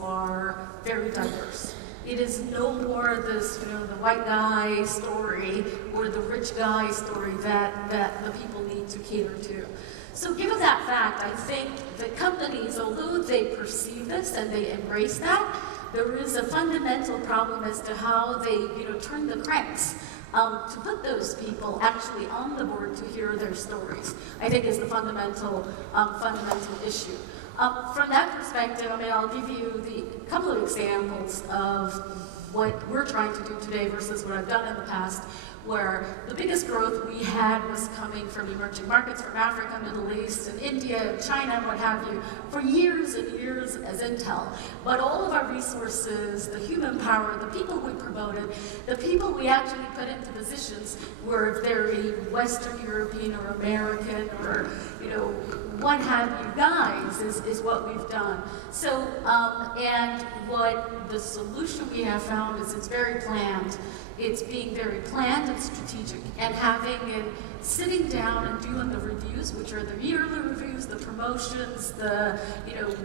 are very diverse. It is no more this, the white guy story or the rich guy story that the people need to cater to. So given that fact, I think that companies, although they perceive this and they embrace that, there is a fundamental problem as to how they, turn the cranks to put those people actually on the board to hear their stories, I think is the fundamental issue. From that perspective, I'll give you a couple of examples of what we're trying to do today versus what I've done in the past, where the biggest growth we had was coming from emerging markets, from Africa, Middle East, and India, and China, and what have you, for years and years as Intel. But all of our resources, the human power, the people we promoted, the people we actually put into positions were very Western European or American or, what have you guys is what we've done. So, and what the solution we have found is it's very planned. It's being very planned and strategic, and having it sitting down and doing the reviews, which are the yearly reviews, the promotions, the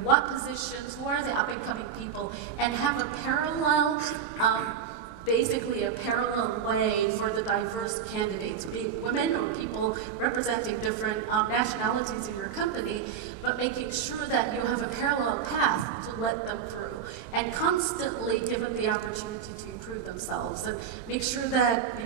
what positions, who are the up and coming people, and have a parallel, basically a parallel way for the diverse candidates, be it women or people representing different nationalities in your company, but making sure that you have a parallel path to let them through, and constantly give them the opportunity to improve themselves, and make sure that,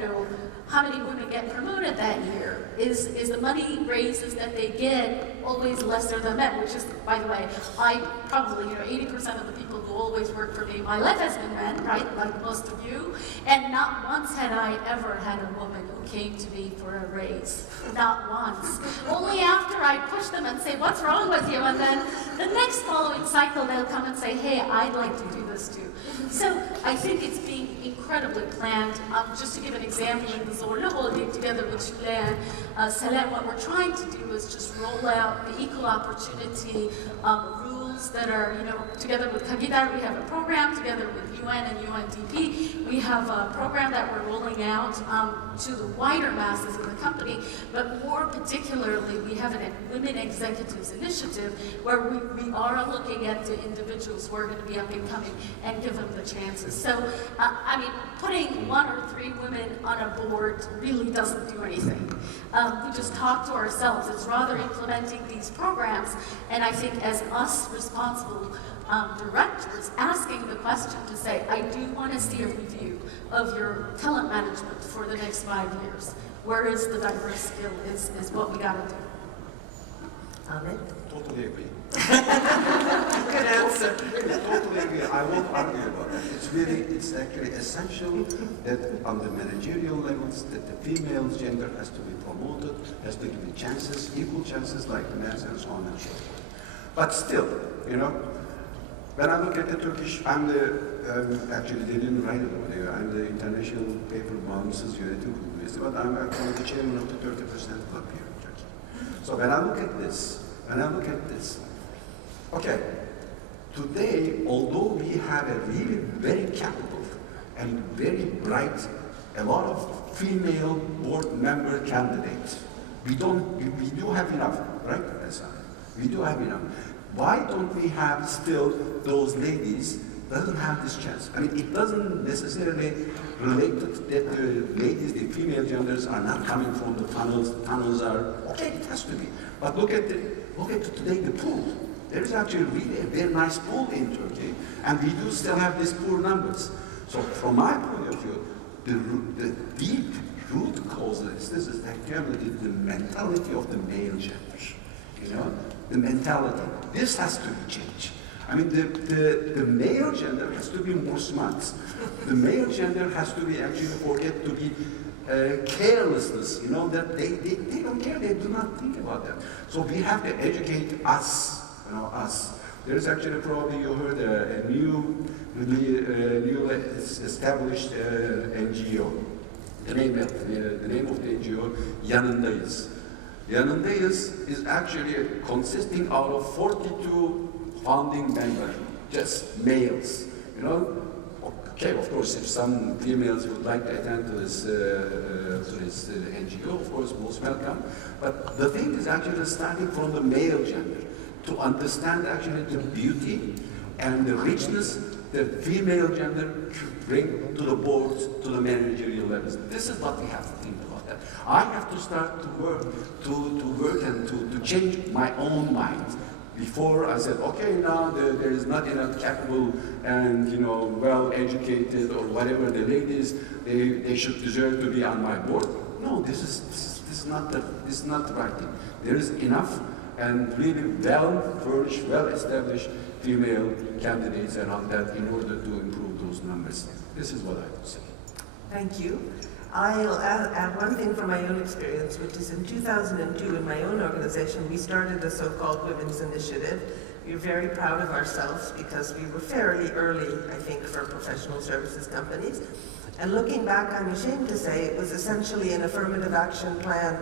how many women get promoted that year? Is the money raises that they get always lesser than men? Which is, by the way, I probably, 80% of the people who always work for me, my life has been men, right, like most of you, and not once had I ever had a woman who came to me for a raise. Not once. Only after I push them and say, what's wrong with you? And then the next following cycle, they'll come and say, hey, I'd like to do this too. So I think it's being incredibly planned. Just to give an example, in the Zorla holding together with Yüzde and Selem, what we're trying to do is just roll out the equal opportunity rules that are, together with Kagidar, we have a program, together with UN and UNDP, we have a program that we're rolling out to the wider masses of the company, but more particularly, we have a Women Executives Initiative where we are looking at the individuals who are going to be up and coming and give them the chances. So, putting 1 or 3 women on a board really doesn't do anything. We just talk to ourselves. It's rather implementing these programs, and I think as us responsible directors asking the question to say, I do want to see a review of your talent management for the next 5 years. Where is the diverse skill is what we got to do. Ahmet? Totally agree. Good answer. Totally agree. I won't argue about that. It's actually essential that on the managerial levels that the female gender has to be promoted, has to give chances, equal chances like the men's and so on and so forth. But still, when I look at the Turkish, I'm actually they didn't write it over there, I'm the international paper Bağımsız Yönetim Kulübü, but I'm actually the chairman of the 30% club here in Turkey. So when I look at this, okay, today, although we have a really very capable and very bright, a lot of female board member candidates, we do have enough, right? We do have enough. Why don't we have still those ladies doesn't have this chance? It doesn't necessarily relate to that the ladies, the female genders are not coming from the tunnels. The tunnels are, okay, it has to be. But look at today the pool. There is actually really a very nice pool in Turkey, and we do still have these poor numbers. So from my point of view, the deep root cause of this is actually the mentality of the male gender. The mentality. This has to be changed. The male gender has to be more smart. The male gender has to be actually forget to be carelessness, that they don't care, they do not think about that. So we have to educate us, us. There's actually probably, you heard a newly established NGO. The name of the NGO, Yanındayız. Yanındayız is actually consisting out of 42 founding members, just males, Okay, of course, if some females would like to attend to this NGO, of course, most welcome. But the thing is actually starting from the male gender to understand actually the beauty and the richness that female gender could bring to the boards, to the managerial levels. This is what we have to think about that. I have to start to work and to change my own mind. Before I said, okay, now there is not enough capable and well-educated or whatever the ladies, they should deserve to be on my board. No, this is not the right thing. There is enough and really well-furnished, well-established female candidates around that in order to improve those numbers. This is what I would say. Thank you. I'll add one thing from my own experience, which is in 2002 in my own organization, we started a so-called Women's Initiative. We were very proud of ourselves because we were fairly early, I think, for professional services companies. And looking back, I'm ashamed to say it was essentially an affirmative action plan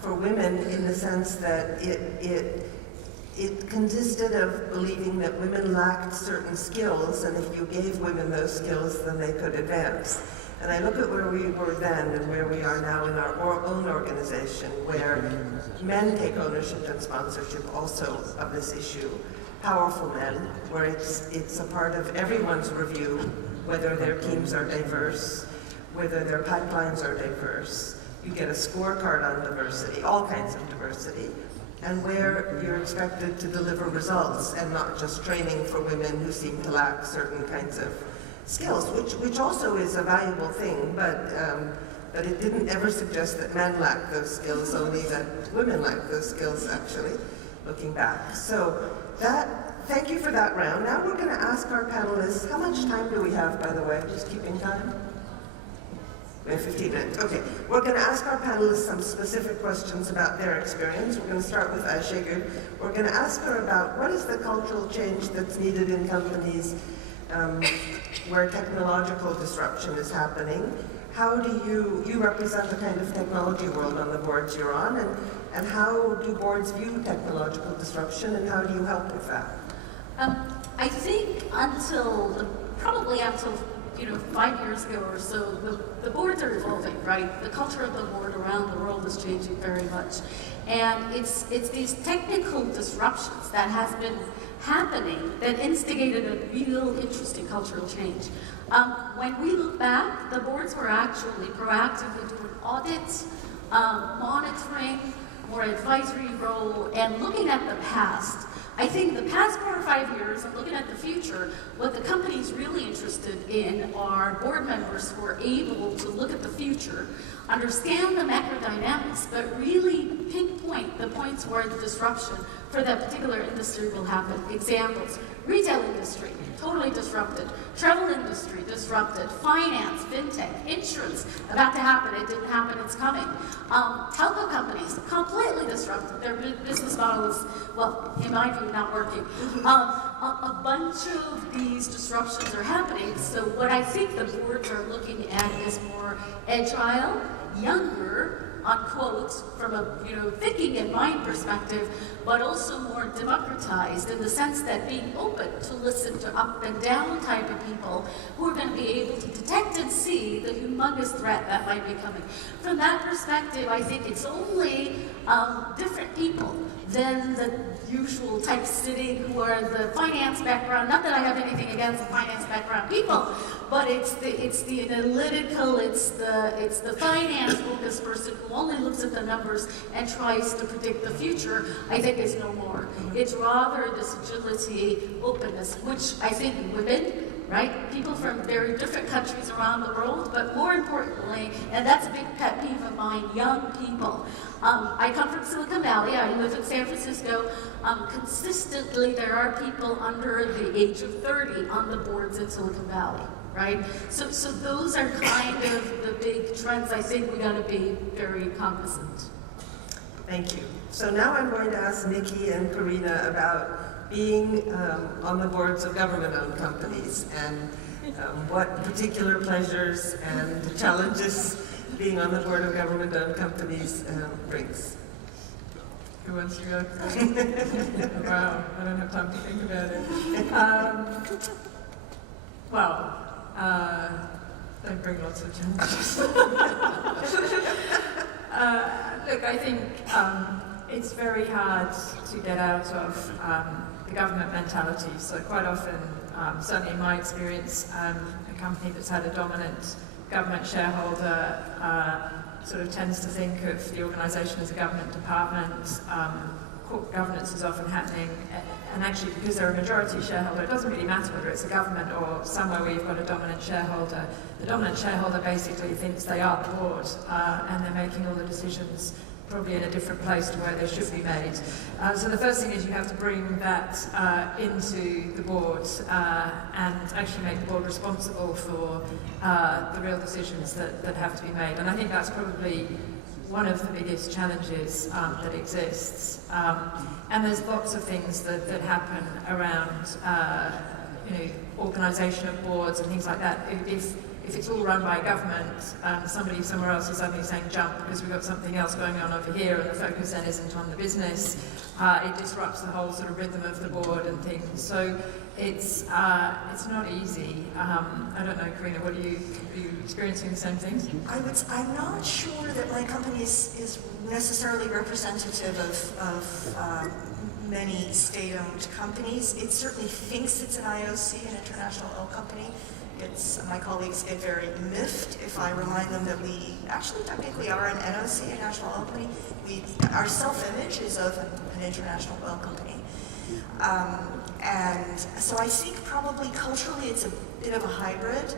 for women in the sense that it consisted of believing that women lacked certain skills, and if you gave women those skills, then they could advance. And I look at where we were then and where we are now in our own organization, where men take ownership and sponsorship also of this issue. Powerful men, where it's a part of everyone's review, whether their teams are diverse, whether their pipelines are diverse. You get a scorecard on diversity, all kinds of diversity, and where you're expected to deliver results and not just training for women who seem to lack certain kinds of skills, which also is a valuable thing, but it didn't ever suggest that men lack those skills, only that women lack those skills, actually, looking back. So thank you for that round. Now we're going to ask our panelists, how much time do we have, by the way? Just keeping time? We have 15 minutes. Okay. We're going to ask our panelists some specific questions about their experience. We're going to start with Ayşegül. We're going to ask her about what is the cultural change that's needed in companies where technological disruption is happening. How do you represent the kind of technology world on the boards you're on, and how do boards view technological disruption, and how do you help with that? I think probably until 5 years ago or so, the boards are evolving, right? The culture of the board around the world is changing very much. And it's these technical disruptions that has been happening that instigated a real interesting cultural change. When we look back, the boards were actually proactively doing audits, monitoring, more advisory role, and looking at the past. I think the past 4 or 5 years, and looking at the future, what the company's really interested in are board members who are able to look at the future, understand the macro dynamics, but really pinpoint the points where the disruption for that particular industry will happen. Examples: retail industry, totally disrupted. Travel industry, disrupted. Finance, fintech, insurance, about to happen. It didn't happen, it's coming. Telco companies, completely disrupted. Their business model is, well, in my view, not working. A bunch of these disruptions are happening, so what I think the boards are looking at is more agile, younger, unquote, from a thinking and mind perspective, but also more democratized in the sense that being open to listen to up and down type of people who are going to be able to detect and see the humongous threat that might be coming. From that perspective, I think it's only different people than the usual type sitting who are the finance background. Not that I have anything against the finance background people, but it's the analytical, it's the finance focused person who only looks at the numbers and tries to predict the future. I think is no more. It's rather this agility, openness, which I think women, right? People from very different countries around the world, but more importantly, and that's a big pet peeve of mine, young people. I come from Silicon Valley, I live in San Francisco. Consistently, there are people under the age of 30 on the boards in Silicon Valley, right? So those are kind of the big trends I think we gotta be very cognizant. Thank you. So now I'm going to ask Nikki and Karina about being on the boards of government-owned companies and what particular pleasures and challenges being on the board of government-owned companies brings. Who wants to go? Wow, I don't have time to think about it. They bring lots of challenges. Look, I think it's very hard to get out of the government mentality. So quite often, certainly in my experience, a company that's had a dominant government shareholder sort of tends to think of the organisation as a government department. Corporate governance is often happening, and actually because they're a majority shareholder, it doesn't really matter whether it's a government or somewhere where you've got a dominant shareholder. The dominant shareholder basically thinks they are the board, and they're making all the decisions probably in a different place to where they should be made. So the first thing is you have to bring that into the board and actually make the board responsible for the real decisions that have to be made. And I think that's probably one of the biggest challenges that exists. And there's lots of things that happen around organisation of boards and things like that. If it's all run by government, somebody somewhere else is suddenly saying jump because we've got something else going on over here and the focus then isn't on the business, it disrupts the whole sort of rhythm of the board and things. So it's not easy. I don't know, Karina, are you experiencing the same things? I'm not sure that my company is necessarily representative of many state-owned companies. It certainly thinks it's an IOC, an international oil company. My colleagues get very miffed if I remind them that we actually technically are an NOC, a national oil company. Our self-image is of an international oil company. And so I think probably culturally it's a bit of a hybrid,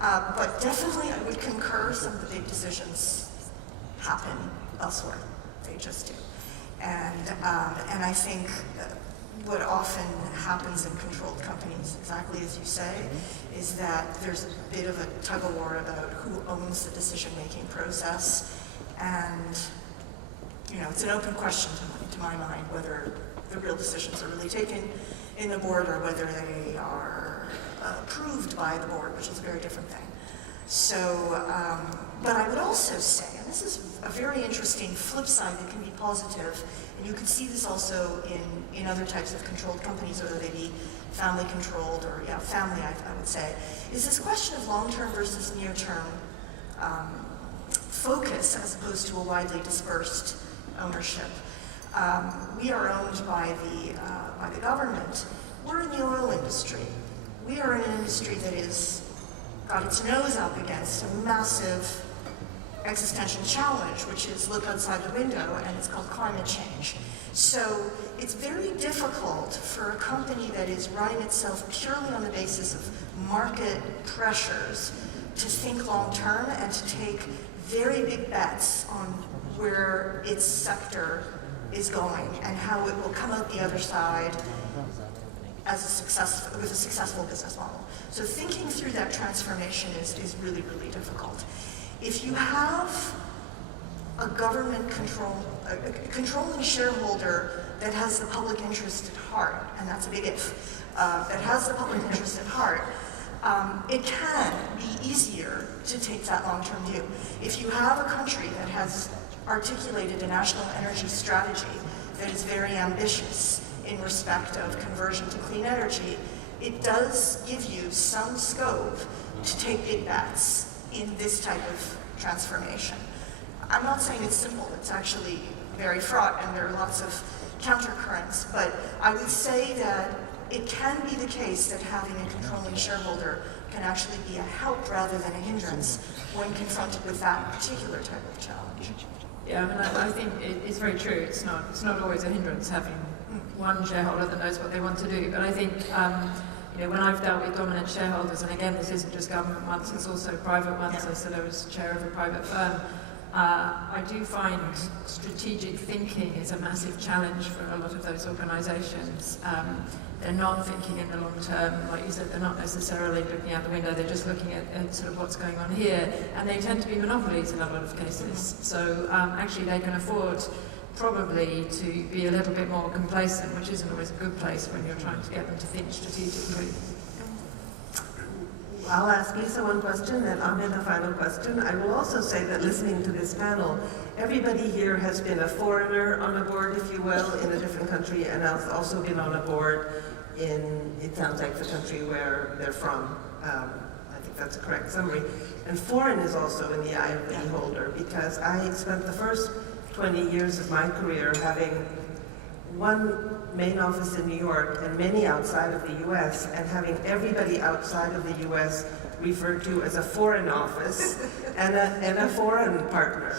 but definitely I would concur some of the big decisions happen elsewhere. They just do. And I think what often happens in controlled companies, exactly as you say, is that there's a bit of a tug-of-war about who owns the decision-making process. And, it's an open question to my mind whether the real decisions are really taken in the board or whether they are approved by the board, which is a very different thing. So, but I would also say, and this is a very interesting flip side that can be positive, and you can see this also in other types of controlled companies, whether they be family controlled or, family, I would say, is this question of long-term versus near-term focus as opposed to a widely dispersed ownership. We are owned by the government. We're in the oil industry. We are in an industry that is got its nose up against a massive existential challenge, which is look outside the window, and it's called climate change. So it's very difficult for a company that is running itself purely on the basis of market pressures to think long term and to take very big bets on where its sector is going and how it will come out the other side with a successful business model. So thinking through that transformation is really, really difficult. If you have a government controlling shareholder that has the public interest at heart, and that's a big if, that has the public interest at heart, it can be easier to take that long-term view. If you have a country that has articulated a national energy strategy that is very ambitious in respect of conversion to clean energy, it does give you some scope to take big bets in this type of transformation. I'm not saying it's simple, it's actually very fraught and there are lots of countercurrents, but I would say that it can be the case that having a controlling shareholder can actually be a help rather than a hindrance when confronted with that particular type of challenge. Yeah, I think it's very true. It's not always a hindrance having one shareholder that knows what they want to do. But I think when I've dealt with dominant shareholders, and again, this isn't just government ones, it's also private ones. I said I was chair of a private firm. I do find strategic thinking is a massive challenge for a lot of those organisations. They're not thinking in the long term, like you said, they're not necessarily looking out the window, they're just looking at sort of what's going on here, and they tend to be monopolies in a lot of cases. So actually they can afford probably to be a little bit more complacent, which isn't always a good place when you're trying to get them to think strategically. I'll ask Lisa one question, then Ahmed a final question. I will also say that listening to this panel, everybody here has been a foreigner on a board, if you will, in a different country, and has also been on a board in, it sounds like, the country where they're from. I think that's a correct summary. And foreign is also in the eye of the beholder, because I spent the first 20 years of my career having one main office in New York and many outside of the US, and having everybody outside of the US referred to as a foreign office and a foreign partner.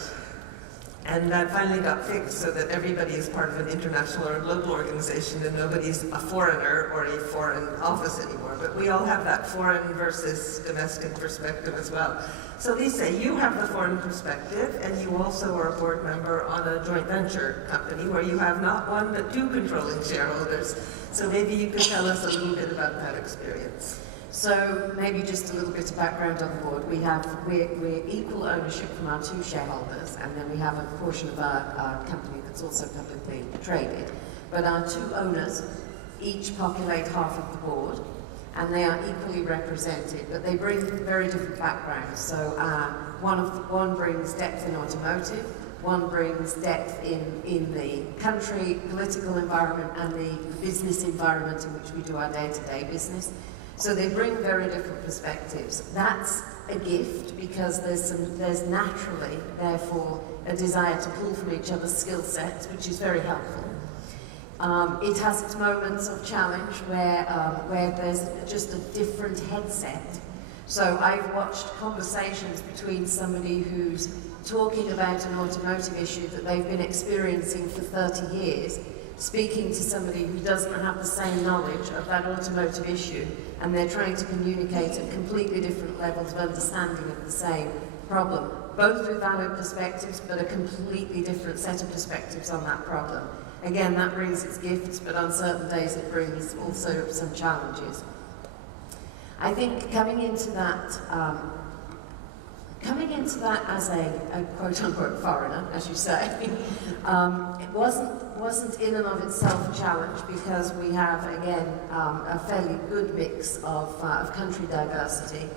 And that finally got fixed so that everybody is part of an international or global organization and nobody's a foreigner or a foreign office anymore. But we all have that foreign versus domestic perspective as well. So Lisa, you have the foreign perspective, and you also are a board member on a joint venture company where you have not one but two controlling shareholders. So maybe you could tell us a little bit about that experience. So maybe just a little bit of background on the board. We're equal ownership from our two shareholders, and then we have a portion of our company that's also publicly traded. But our two owners each populate half of the board, and they are equally represented, but they bring very different backgrounds. So one brings depth in automotive, one brings depth in the country, political environment, and the business environment in which we do our day-to-day business. So they bring very different perspectives. That's a gift because there's naturally, therefore, a desire to pull from each other's skill sets, which is very helpful. It has its moments of challenge where there's just a different headset. So I've watched conversations between somebody who's talking about an automotive issue that they've been experiencing for 30 years, speaking to somebody who doesn't have the same knowledge of that automotive issue, and they're trying to communicate at completely different levels of understanding of the same problem, both with valid perspectives, but a completely different set of perspectives on that problem. Again, that brings its gifts, but on certain days it brings also some challenges. I think coming into that as a quote-unquote foreigner, as you say, it wasn't in and of itself a challenge because we have, again, a fairly good mix of country diversity.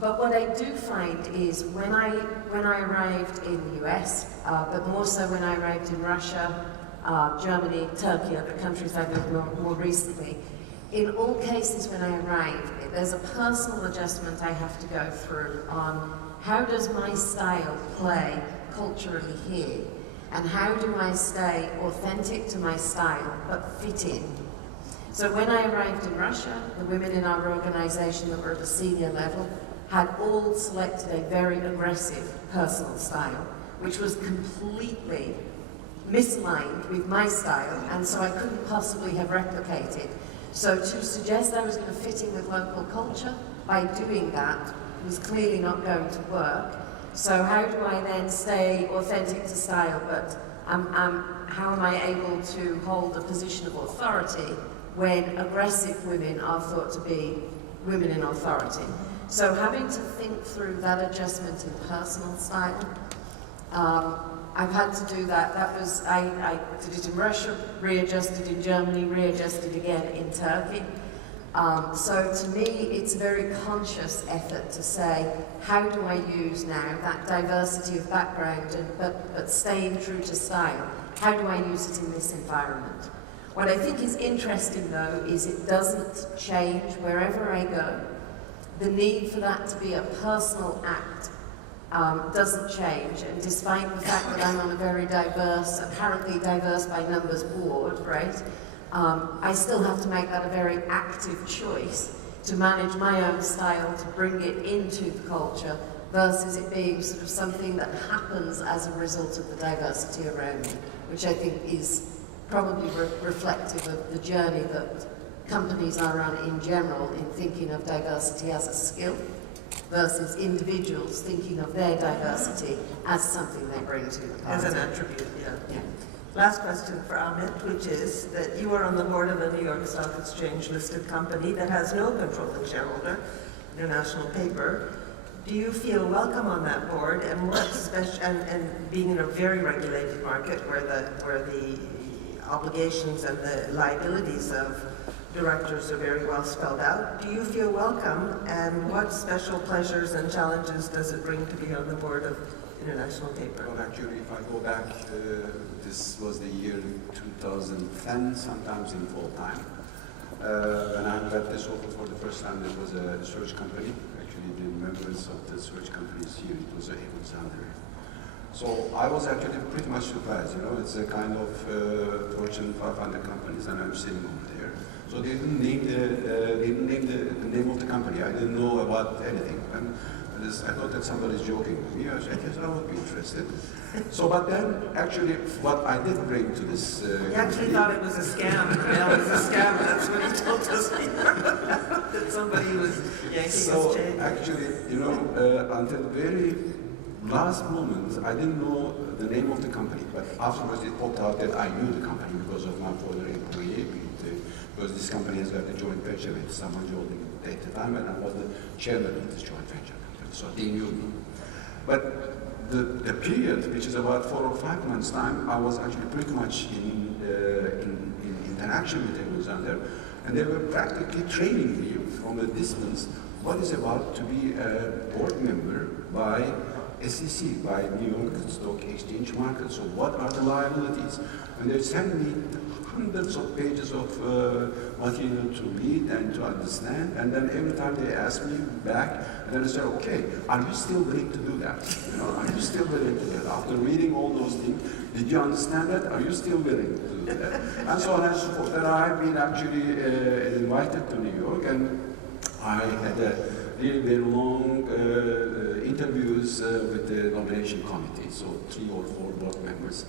But what I do find is when I arrived in the US, but more so when I arrived in Russia, Germany, Turkey, other countries I've lived more recently, in all cases when I arrived, there's a personal adjustment I have to go through on how does my style play culturally here, and how do I stay authentic to my style but fit in. So when I arrived in Russia, the women in our organization that were at the senior level had all selected a very aggressive personal style, which was completely misaligned with my style, and so I couldn't possibly have replicated. So to suggest I was going to fit in with local culture by doing that was clearly not going to work. So how do I then stay authentic to style, but how am I able to hold a position of authority when aggressive women are thought to be women in authority? So having to think through that adjustment in personal style, I've had to do that. I did it in Russia, readjusted in Germany, readjusted again in Turkey. So to me, it's a very conscious effort to say, how do I use now that diversity of background, but staying true to style? How do I use it in this environment? What I think is interesting, though, is it doesn't change wherever I go. The need for that to be a personal act doesn't change, and despite the fact that I'm on a very diverse, apparently diverse by numbers board, right, I still have to make that a very active choice to manage my own style, to bring it into the culture, versus it being sort of something that happens as a result of the diversity around me, which I think is probably reflective of the journey that companies are on in general in thinking of diversity as a skill versus individuals thinking of their diversity as something they bring to the party. As an attribute, yeah. Last question for Amit, which is that you are on the board of a New York Stock Exchange listed company that has no controlling shareholder, International Paper. Do you feel welcome on that board, and what special, and being in a very regulated market where the obligations and the liabilities of directors are very well spelled out, do you feel welcome, and what special pleasures and challenges does it bring to be on the board of International Paper? Well, actually, if I go back, this was the year 2010, sometimes in full time. When I got this offer for the first time, it was a search company. Actually, the members of the search companies here, it was Alexander. So I was actually pretty much surprised, you know, it's a kind of Fortune 500 companies, and I'm sitting over there. So they didn't name the name of the company. I didn't know about anything. And I thought that somebody's joking with me. I guess I would be interested. So, but then, actually, what I did bring to this... He actually thought it was a scam. It was a scam, that's what he told us. That somebody was yanking his chain. So, actually, you know, until the very last moment, I didn't know the name of the company, but afterwards it popped out that I knew the company because of my former employee, because this company has got a joint venture with someone holding at the time, and I was the chairman of this joint venture company, so they knew me. But the period, which is about 4 or 5 months' time, I was actually pretty much in interaction with Alexander, and they were practically training me from a distance what is about to be a board member by SEC, by New York Stock Exchange Market. So what are the liabilities? And they sent me hundreds of pages of material to read and to understand, and then every time they ask me back, and then I said, okay, are you still willing to do that? You know, are you still willing to do that? After reading all those things, did you understand that? Are you still willing to do that? And so on and so forth. And I've been actually invited to New York, and I had a really very long interviews with the nomination committee, so 3 or 4 board members.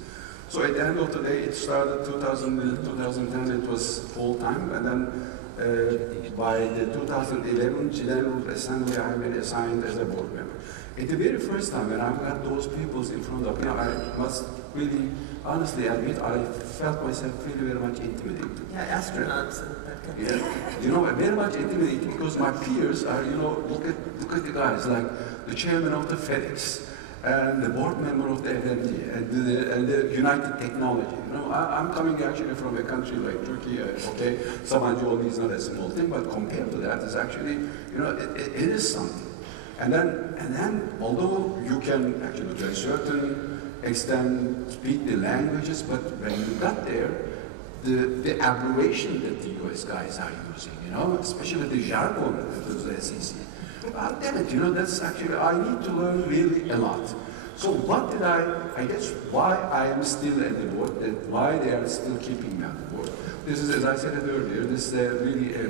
So at the end of the day, it started 2010, it was full time, and then by the 2011 General Assembly, I have been assigned as a board member. At the very first time when I got those people in front of me, I must really honestly admit, I felt myself really very much intimidated. Yeah, astronauts and that kind of thing. Yeah, you know, very much intimidated because my peers are, you know, look at the guys like the chairman of the FedEx, and the board member of the FMT, and the United Technology. You know, I'm coming actually from a country like Turkey. Okay, Sabancıoğlu is not a small thing, but compared to that, it's actually, you know, it is something. And then, although you can actually to a certain extent speak the languages, but when you got there, the abbreviation that the US guys are using, you know, especially the jargon of the SEC. Damn it, you know, that's actually, I need to learn really a lot. So what did I guess why I am still at the board, why they are still keeping me on the board. This is, as I said it earlier, this is really a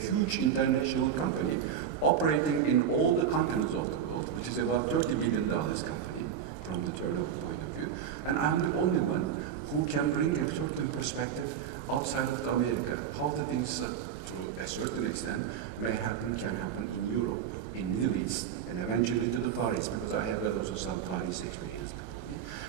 huge international company operating in all the continents of the world, which is about $30 billion company from the turnover point of view. And I'm the only one who can bring a certain perspective outside of America, how the things to a certain extent may happen, can happen in Europe, in Middle East, and eventually to the Far East, because I have also some Far East experience.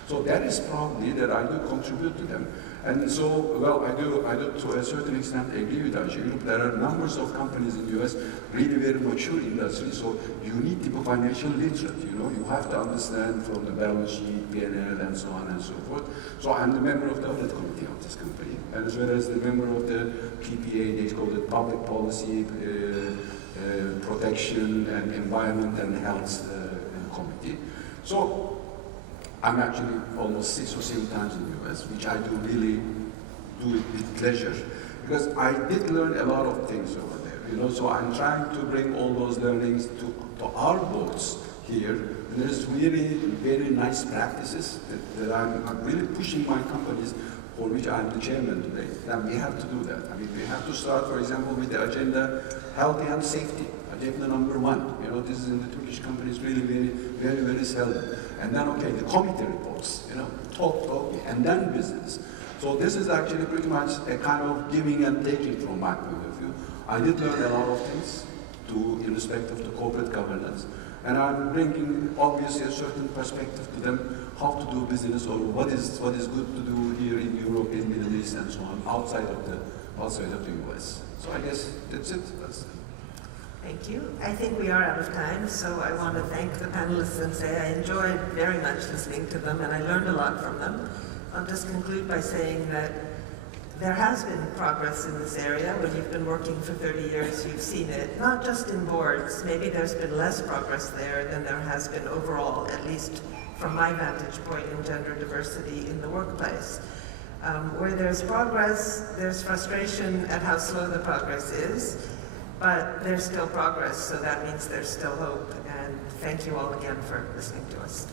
So that is probably that I do contribute to them. And so, well, I do to a certain extent agree with Ayşegül. There are numbers of companies in the US, really very mature industry, so you need to be financial literate, you know, you have to understand from the balance sheet, P&L, and so on and so forth. So I'm the member of the audit committee of this company, and as well as the member of the PPA, they call it Public Policy, Protection and Environment and Health Committee. So I'm actually almost 6 or 7 times in the US, which I do really do it with pleasure, because I did learn a lot of things over there, you know, so I'm trying to bring all those learnings to our boards here. And there's really very nice practices that I'm really pushing my companies, for which I'm the chairman today, and we have to do that. I mean, we have to start, for example, with the agenda, health and safety. Agenda number 1, you know, this is in the Turkish companies really very seldom. And then, okay, the committee reports, you know, talk, and then business. So this is actually pretty much a kind of giving and taking from my point of view. I did learn a lot of things in respect of the corporate governance, and I'm bringing obviously a certain perspective to them, how to do business, or what is good to do here in Europe, in Middle East, and so on, outside of the US. So I guess that's it. Thank you. I think we are out of time, so I want to thank the panelists and say I enjoyed very much listening to them, and I learned a lot from them. I'll just conclude by saying that there has been progress in this area. When you've been working for 30 years, you've seen it, not just in boards. Maybe there's been less progress there than there has been overall, at least from my vantage point in gender diversity in the workplace. Where there's progress, there's frustration at how slow the progress is. but there's still progress, so that means there's still hope. And thank you all again for listening to us.